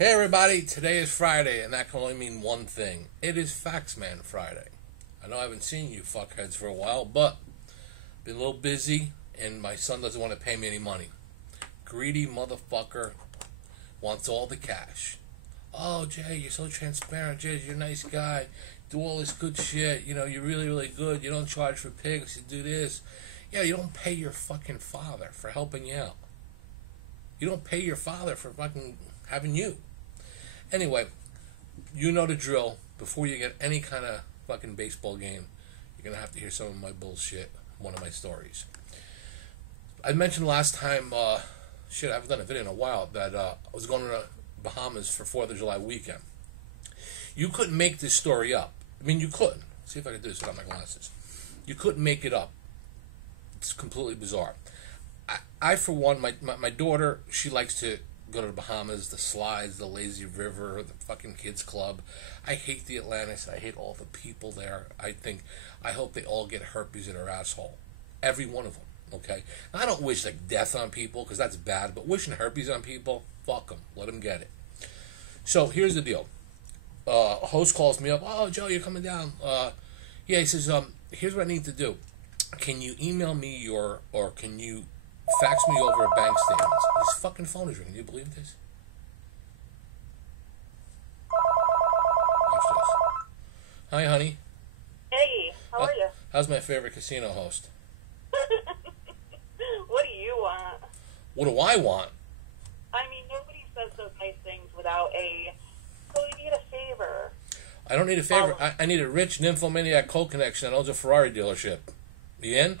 Hey everybody, today is Friday, and that can only mean one thing. It is Faxman Friday. I know I haven't seen you fuckheads for a while, but been a little busy, and my son doesn't want to pay me any money. Greedy motherfucker wants all the cash. Oh, Jay, you're so transparent. Jay, you're a nice guy. Do all this good shit. You know, you're really, really good. You don't charge for pigs. You do this. Yeah, you don't pay your fucking father for helping you out. You don't pay your father for fucking having you. Anyway, you know the drill. Before you get any kind of fucking baseball game, you're going to have to hear some of my bullshit, one of my stories. I mentioned last time, I haven't done a video in a while, that I was going to the Bahamas for 4th of July weekend. You couldn't make this story up. I mean, you couldn't. See if I can do this without my glasses. You couldn't make it up. It's completely bizarre. I for one, my daughter, she likes to go to the Bahamas, the slides, the lazy river, the fucking kids club. I hate the Atlantis. I hate all the people there. I hope they all get herpes in their asshole. Every one of them, okay? I don't wish like death on people because that's bad, but wishing herpes on people, fuck them. Let them get it. So here's the deal. Host calls me up. Oh, Joe, you're coming down. Yeah, he says, here's what I need to do. Can you email me or can you fax me over bank statements? His fucking phone is ringing. Do you believe this? Watch this. Hi, honey. Hey, how are you? How's my favorite casino host? What do you want? What do I want? I mean, nobody says those nice things without so you need a favor. I don't need a favor. I need a rich nymphomaniac co-connection that owns a Ferrari dealership. You in?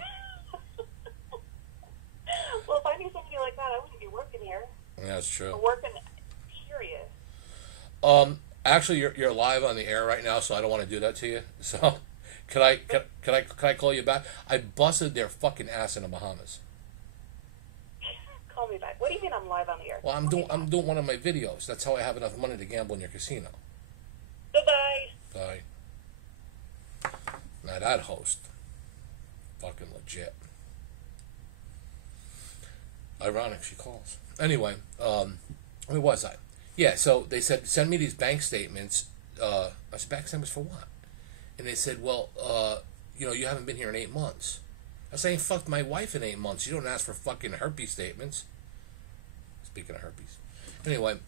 Well, if I knew somebody like that, I wouldn't be working here. Yeah, that's true. Or working, period. Actually, you're live on the air right now, so I don't want to do that to you. So, can I call you back? I busted their fucking ass in the Bahamas. Call me back. What do you mean I'm live on the air? Well, I'm doing one of my videos. That's how I have enough money to gamble in your casino. Goodbye. Bye. Now that host, fucking legit. Ironic she calls. Anyway, where was I? Yeah, so they said, send me these bank statements. I said, bank statements for what? And they said, well, you haven't been here in 8 months. I was saying, fucked my wife in 8 months. You don't ask for fucking herpes statements. Speaking of herpes. Anyway,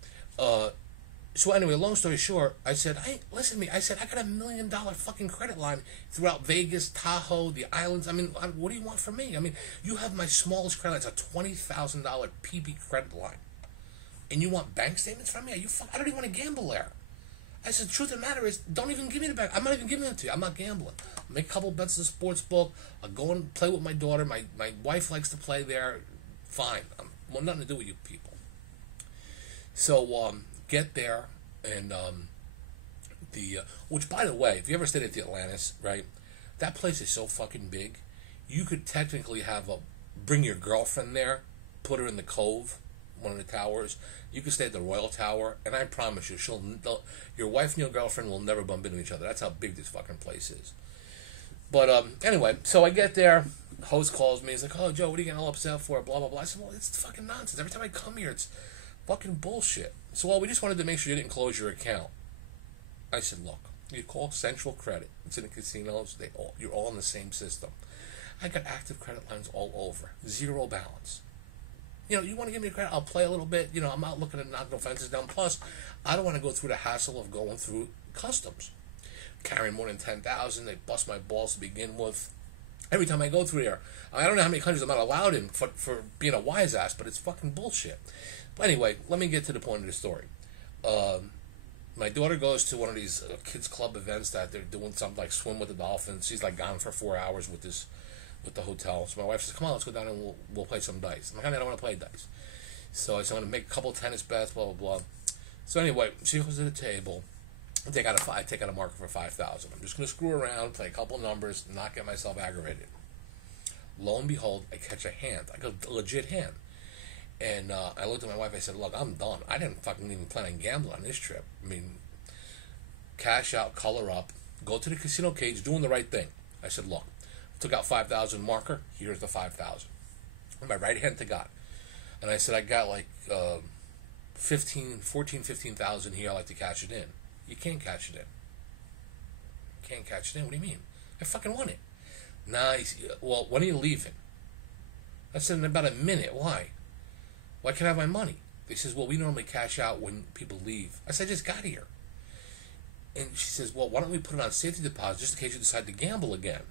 long story short, I said, hey, listen to me. I said, I got $1 million fucking credit line throughout Vegas, Tahoe, the islands. I mean, what do you want from me? I mean, you have my smallest credit line. It's a $20,000 PP credit line. And you want bank statements from me? I don't even want to gamble there. I said, the truth of the matter is, don't even give me the bank. I'm not even giving it to you. I'm not gambling. I'll make a couple bets in the sports book. I'll go and play with my daughter. My wife likes to play there. Fine. Well, nothing to do with you people. So, get there, and which, by the way, if you ever stayed at the Atlantis, right, that place is so fucking big, you could technically bring your girlfriend there, put her in the Cove, one of the towers. You could stay at the Royal Tower, and I promise you, your wife and your girlfriend will never bump into each other. That's how big this fucking place is. But anyway, so I get there. Host calls me. He's like, "Oh, Joe, what are you getting all upset for?" Blah blah blah. I said, "Well, it's fucking nonsense. Every time I come here, it's fucking bullshit." So, well, we just wanted to make sure you didn't close your account. I said, "Look, you call Central Credit. It's in the casinos. You're all in the same system. I got active credit lines all over. Zero balance. You want to give me a credit? I'll play a little bit. I'm not looking to knock no fences down. Plus, I don't want to go through the hassle of going through customs. Carrying more than 10,000, they bust my balls to begin with. Every time I go through there, I don't know how many countries I'm not allowed in for being a wise ass, but it's fucking bullshit. But anyway, let me get to the point of the story. My daughter goes to one of these kids club events that they're doing something like swim with the dolphins. She's like gone for 4 hours with the hotel. So my wife says, "Come on, let's go down and we'll play some dice." I'm like, "Honey, I don't want to play dice." So I said, "I'm going to make a couple tennis bets, blah, blah, blah." So anyway, she goes to the table. I take out a marker for 5,000. I'm just going to screw around, play a couple numbers, not get myself aggravated. Lo and behold, I catch a hand. I go, a legit hand. And I looked at my wife. I said, "Look, I'm done. I didn't fucking even plan on gambling on this trip. I mean, cash out, color up, go to the casino cage, doing the right thing." I said, "Look, took out 5,000 marker. Here's the 5,000. My right hand to God." And I said, "I got like 15,000 here. I like to cash it in. You can't cash it in. Can't cash it in. What do you mean? I fucking won it. Nice. Well, when are you leaving? I said, in about a minute. Why? Why can't I have my money? They says, well, we normally cash out when people leave. I said, I just got here. And she says, well, why don't we put it on safety deposit just in case you decide to gamble again?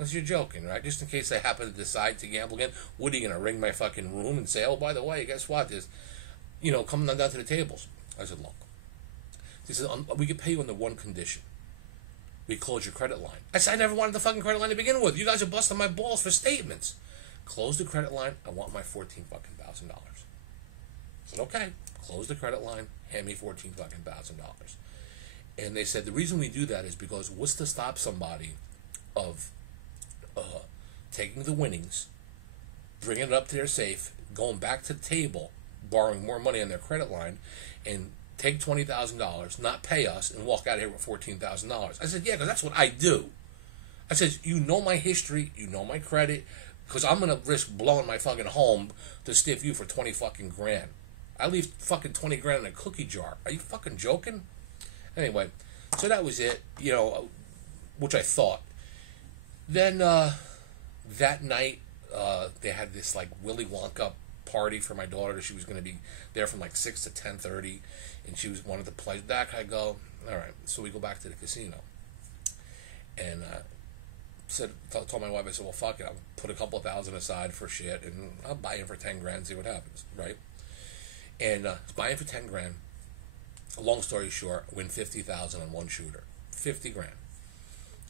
I said, you're joking, right? Just in case I happen to decide to gamble again. What, are you going to ring my fucking room and say, oh, by the way, guess what? There's, come down to the tables. I said, look. She said, we could pay you under one condition. We close your credit line. I said, I never wanted the fucking credit line to begin with. You guys are busting my balls for statements. Close the credit line. I want my $14,000. I said, okay. Close the credit line. Hand me $14,000. And they said the reason we do that is because what's to stop somebody of taking the winnings, bringing it up to their safe, going back to the table, borrowing more money on their credit line, and take $20,000, not pay us, and walk out of here with $14,000. I said, yeah, because that's what I do. I said, you know my history, you know my credit, because I'm going to risk blowing my fucking home to stiff you for 20 fucking grand. I leave fucking 20 grand in a cookie jar. Are you fucking joking? Anyway, so that was it, which I thought. Then that night, they had this like Willy Wonka party for my daughter. She was going to be there from like 6 to 10:30, and she wanted to play that. I go, all right. So we go back to the casino, and told my wife, I said, well, fuck it, I'll put a couple $1,000 aside for shit, and I'll buy in for 10 grand, see what happens, right? And buy in for 10 grand. Long story short, win 50,000 on one shooter, 50 grand.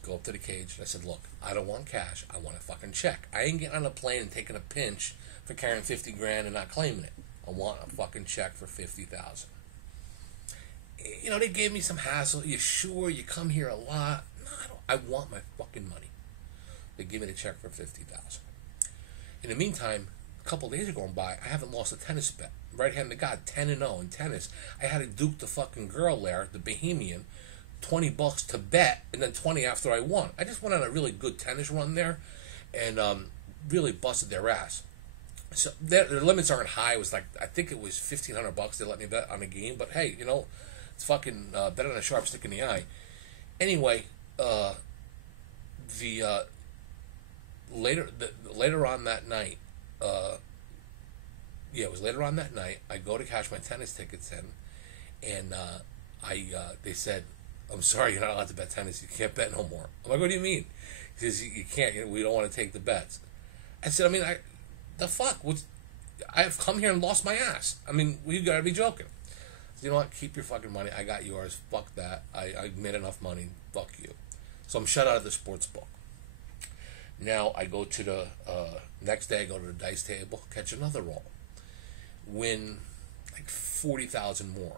Go up to the cage, and I said, look, I don't want cash, I want a fucking check. I ain't getting on a plane and taking a pinch for carrying 50 grand and not claiming it. I want a fucking check for 50,000. They gave me some hassle. You sure? You come here a lot? No, I don't. I want my fucking money. They give me the check for 50,000. In the meantime, a couple of days are going by. I haven't lost a tennis bet. Right hand to God, 10-0 in tennis. I had to duke the fucking girl there, the Bohemian, $20 to bet, and then 20 after I won. I just went on a really good tennis run there, and really busted their ass. So their limits aren't high. It was like, I think it was $1,500 they let me bet on a game. But hey, it's fucking better than a sharp stick in the eye. Anyway, later on that night, it was later on that night. I go to cash my tennis tickets in, and they said, I'm sorry, you're not allowed to bet tennis. You can't bet no more. I'm like, what do you mean? He says, you can't. We don't want to take the bets. I said, the fuck? I've come here and lost my ass. You gotta be joking. So, you know what? Keep your fucking money. I got yours. Fuck that. I made enough money. Fuck you. So I'm shut out of the sports book. Now I go to the next day. I go to the dice table, catch another roll, win like 40,000 more.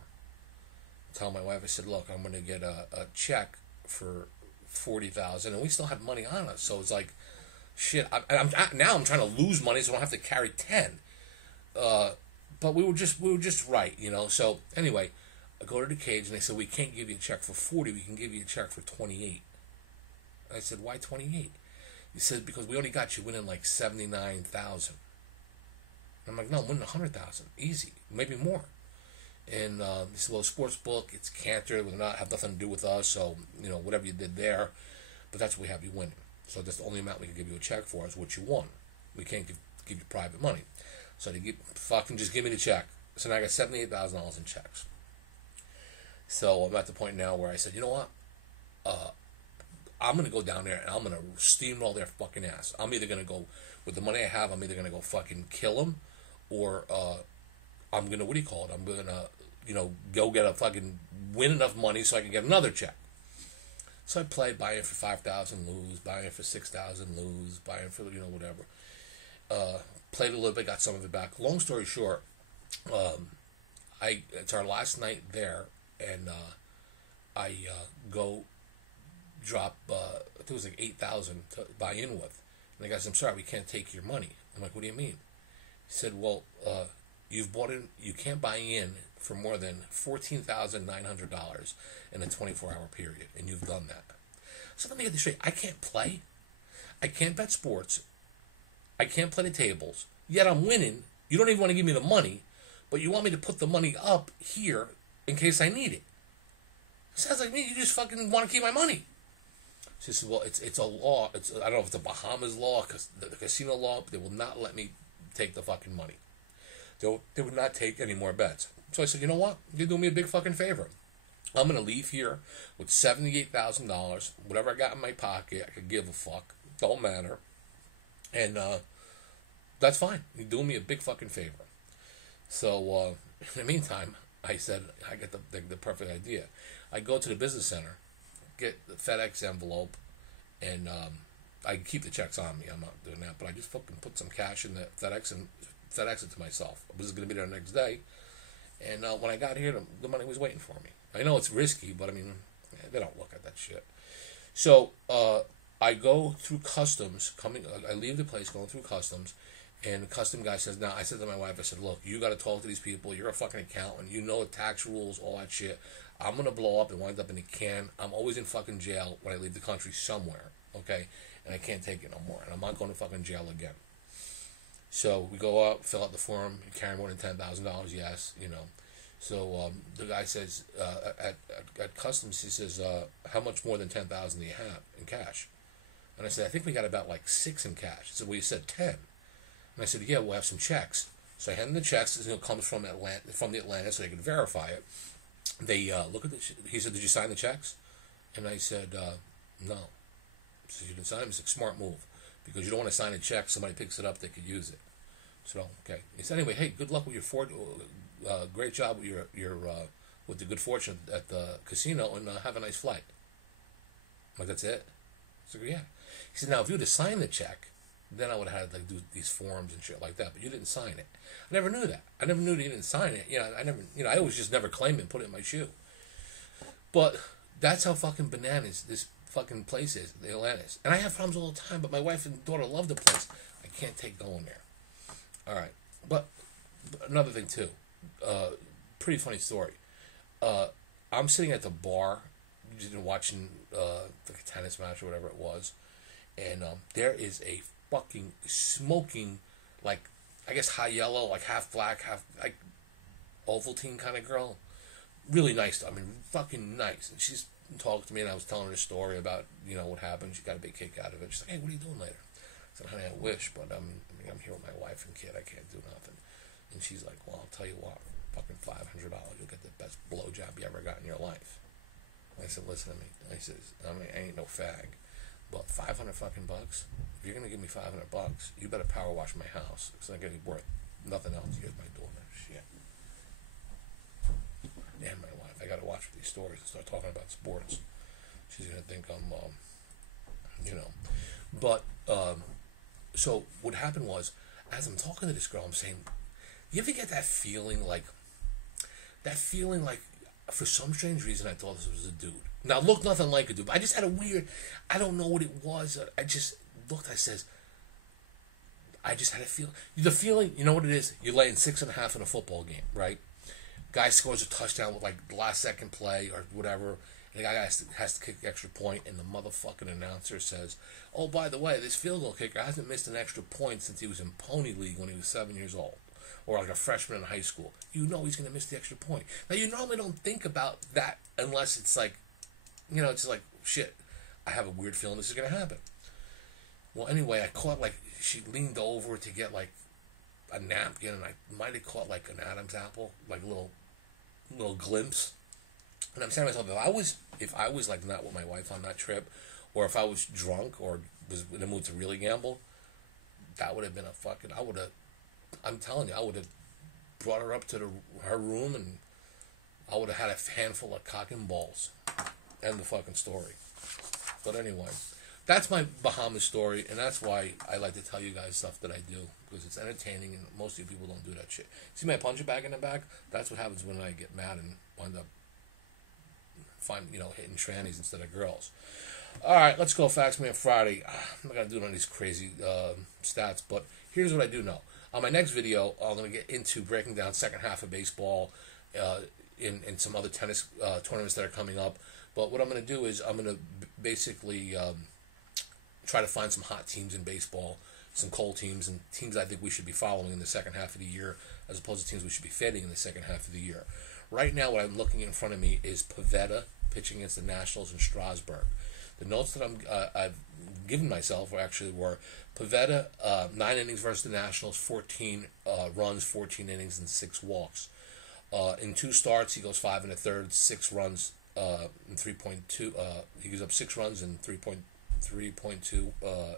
Tell my wife, I said, look, I'm going to get a check for 40,000, and we still have money on us. So it's like, shit. Now I'm trying to lose money so I don't have to carry 10. But we were just right, So anyway, I go to the cage and they said, we can't give you a check for 40. We can give you a check for 28. I said, why 28? He said, because we only got you winning like 79,000. I'm like, no, I'm winning 100,000, easy, maybe more. And he said, well, sports book, it's canter, it will not have nothing to do with us. So whatever you did there, but that's what we have you winning. So that's the only amount we can give you a check for is what you won. We can't give you private money. So they fucking just give me the check. So now I got $78,000 in checks. So I'm at the point now where I said, you know what? I'm going to go down there and I'm going to steamroll their fucking ass. I'm either going to go, with the money I have, I'm either going to go fucking kill them, or I'm going to, I'm going to, go get a fucking, win enough money so I can get another check. So I played, buy in for 5,000, lose, buy in for 6,000, lose, buy in for, whatever. Played a little bit, got some of it back. Long story short, it's our last night there, and I go drop, I think it was like 8,000 to buy in with. And the guy said, I'm sorry, we can't take your money. I'm like, what do you mean? He said, well, you've bought in, you can't buy in for more than $14,900 in a 24-hour period, and you've done that. So let me get this straight. I can't play. I can't bet sports. I can't play the tables. Yet I'm winning. You don't even want to give me the money, but you want me to put the money up here in case I need it. Sounds like me. You just fucking want to keep my money. She says, well, it's a law. I don't know if it's a Bahamas law, the casino law, but they will not let me take the fucking money. They would not take any more bets. So I said, you know what? You're doing me a big fucking favor. I'm going to leave here with $78,000. Whatever I got in my pocket, I could give a fuck. Don't matter. And that's fine. You're doing me a big fucking favor. So in the meantime, I said, I got the perfect idea. I go to the business center, get the FedEx envelope, and I keep the checks on me. I'm not doing that, but I just fucking put some cash in the FedEx and FedEx it to myself. I was going to be there the next day, and when I got here, the money was waiting for me. I know it's risky, but I mean, they don't look at that shit. So I go through customs. I leave the place, going through customs, and the custom guy says, "Now," I said to my wife, I said, "Look, you got to talk to these people. You're a fucking accountant. You know the tax rules, all that shit. I'm gonna blow up and wind up in a can. I'm always in fucking jail when I leave the country somewhere, okay? And I can't take it no more. And I'm not going to fucking jail again." So we go up, fill out the form, carry more than $10,000, yes, you know. So the guy says, at customs, he says, how much more than $10,000 do you have in cash? And I said, I think we got about like 6 in cash. He said, well, you said 10. And I said, yeah, we'll have some checks. So I hand him the checks. It comes from the Atlanta, so they can verify it. They look at he said, did you sign the checks? And I said, no. He said, you didn't sign them? He said, smart move. Because you don't want to sign a check, somebody picks it up, they could use it. So, okay. He said, anyway, hey, good luck with your great job with your with the good fortune at the casino, and have a nice flight. I'm like, that's it? I said, yeah. He said, now, if you would have signed the check, then I would have had to do these forms and shit like that, but you didn't sign it. I never knew that. I never knew that you didn't sign it. I always just never claimed it and put it in my shoe. But that's how fucking bananas this fucking place is, the Atlantis. And I have problems all the time, but my wife and daughter love the place. I can't take going there. All right. But another thing, too. Pretty funny story. I'm sitting at the bar, watching the tennis match or whatever it was, and there is a fucking smoking, like, I guess high yellow, like half black, half like Ovaltine kind of girl. Really nice. I mean, fucking nice. And she's talking to me, and I was telling her a story about, what happened. She got a big kick out of it. She's like, hey, what are you doing later? I said, honey, I wish, but I'm here with my wife and kid. I can't do nothing. And she's like, well, I'll tell you what, fucking $500, you'll get the best blowjob you ever got in your life. And I said, listen to me. I said, I ain't no fag, but $500 fucking bucks. If you're gonna give me $500, you better power wash my house. It's not gonna be worth nothing else. Here's my daughter. Shit. And my wife. I gotta watch these stories and start talking about sports. She's gonna think I'm, But so what happened was, as I'm talking to this girl, I'm saying, you ever get that feeling like, for some strange reason, I thought this was a dude. Now, it looked nothing like a dude, but I just had I don't know what it was. I just looked, I just had a feeling. The feeling, you know what it is? You're laying 6.5 in a football game, right? Guy scores a touchdown with, like, the last second play or whatever, and the guy has to kick the extra point, and the motherfucking announcer says, oh, by the way, this field goal kicker hasn't missed an extra point since he was in Pony League when he was 7 years old. Or like a freshman in high school. You know he's going to miss the extra point. Now, you normally don't think about that unless it's like, it's like, shit, I have a weird feeling this is going to happen. Well, anyway, I caught, like, she leaned over to get, like, a napkin, and I might have caught, like, an Adam's apple, like a little glimpse. And I'm saying to myself, if I was, like, not with my wife on that trip, or if I was drunk or was in the mood to really gamble, that would have been I'm telling you, I would have brought her up to her room, and I would have had a handful of cock and balls. End the fucking story. But anyway, that's my Bahamas story, and that's why I like to tell you guys stuff that I do, because it's entertaining, and most of you people don't do that shit. See my punching bag in the back? That's what happens when I get mad and wind up hitting trannies instead of girls. All right, let's go Facts Man Friday. I'm not going to do none of these crazy stats, but here's what I do know. On my next video, I'm going to get into breaking down second half of baseball in some other tennis tournaments that are coming up. But what I'm going to do is I'm going to basically try to find some hot teams in baseball some cold teams and teams I think we should be following in the second half of the year, as opposed to teams we should be fading in the second half of the year. Right now, what I'm looking in front of me is Pivetta pitching against the Nationals and Strasburg. The notes that I've given myself were Pivetta, 9 innings versus the Nationals, 14 runs, 14 innings, and 6 walks. In 2 starts, he goes 5 1/3, 6 runs, and 3.2. He gives up 6 runs and 3.2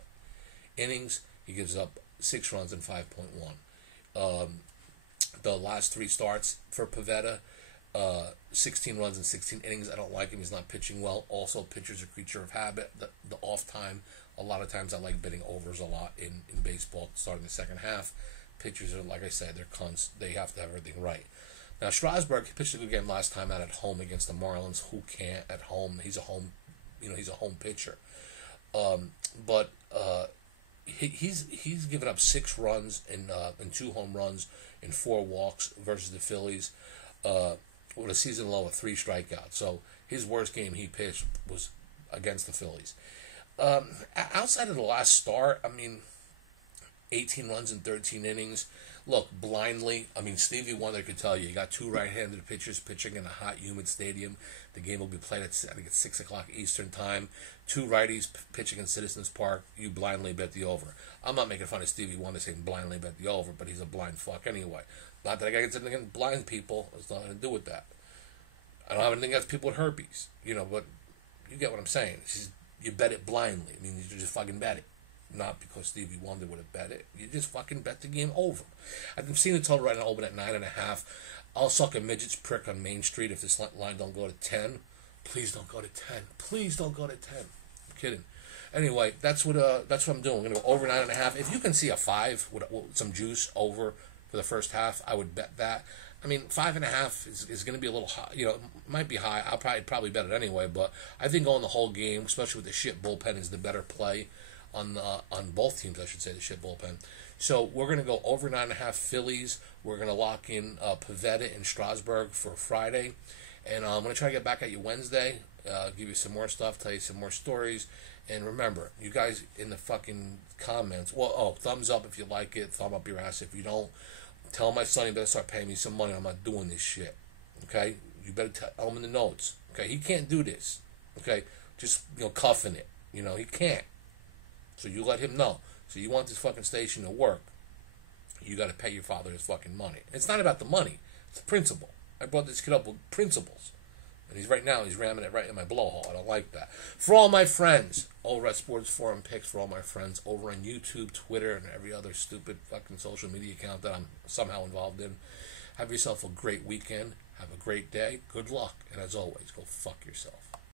innings. He gives up 6 runs and 5.1. The last 3 starts for Pivetta, 16 runs and 16 innings. I don't like him. He's not pitching well. Also, pitcher's a creature of habit. The off time, a lot of times I like betting overs a lot in baseball starting the second half. Pitchers are, like I said, they're cunts. They have to have everything right. Now, Strasburg pitched a good game last time out at home against the Marlins. Who can't at home? He's a home pitcher. But he's given up 6 runs and 2 home runs and 4 walks versus the Phillies, with a season low of 3 strikeouts. So his worst game he pitched was against the Phillies. Outside of the last start, 18 runs in 13 innings. Look, blindly, Stevie Wonder could tell you got 2 right-handed pitchers pitching in a hot, humid stadium. The game will be played at, 6 o'clock Eastern time. 2 righties pitching in Citizens Park. You blindly bet the over. I'm not making fun of Stevie Wonder saying blindly bet the over, but he's a blind fuck anyway. Not that I got anything against blind people. It's nothing to do with that. I don't have anything against people with herpes, but you get what I'm saying. You bet it blindly. You just fucking bet it. Not because Stevie Wonder would have bet it. You just fucking bet the game over. I've seen the total right now open at 9.5. I'll suck a midget's prick on Main Street if this line don't go to 10. Please don't go to 10. Please don't go to 10. I'm kidding. Anyway, that's what I'm doing. I'm gonna go over 9.5. If you can see a 5 with some juice over for the first half, I would bet that. 5.5 is going to be a little high. It might be high. I'll probably bet it anyway. But I think going the whole game, especially with the shit bullpen, is the better play on both teams. I should say the shit bullpen. So we're going to go over 9.5 Phillies. We're going to lock in Pivetta and Strasburg for Friday, and I'm going to try to get back at you Wednesday. Give you some more stuff, tell you some more stories, and remember, you guys in the fucking comments. Thumbs up if you like it. Thumb up your ass if you don't. Tell my son he better start paying me some money. I'm not doing this shit. Okay? You better tell him in the notes. Okay? He can't do this. Okay? Just, cuffing it. He can't. So you let him know. So you want this fucking station to work, you got to pay your father his fucking money. It's not about the money. It's the principle. I brought this kid up with principles. And he's ramming it right in my blowhole. I don't like that. For all my friends over at Sports Forum Picks, for all my friends over on YouTube, Twitter, and every other stupid fucking social media account that I'm somehow involved in, have yourself a great weekend. Have a great day. Good luck. And as always, go fuck yourself.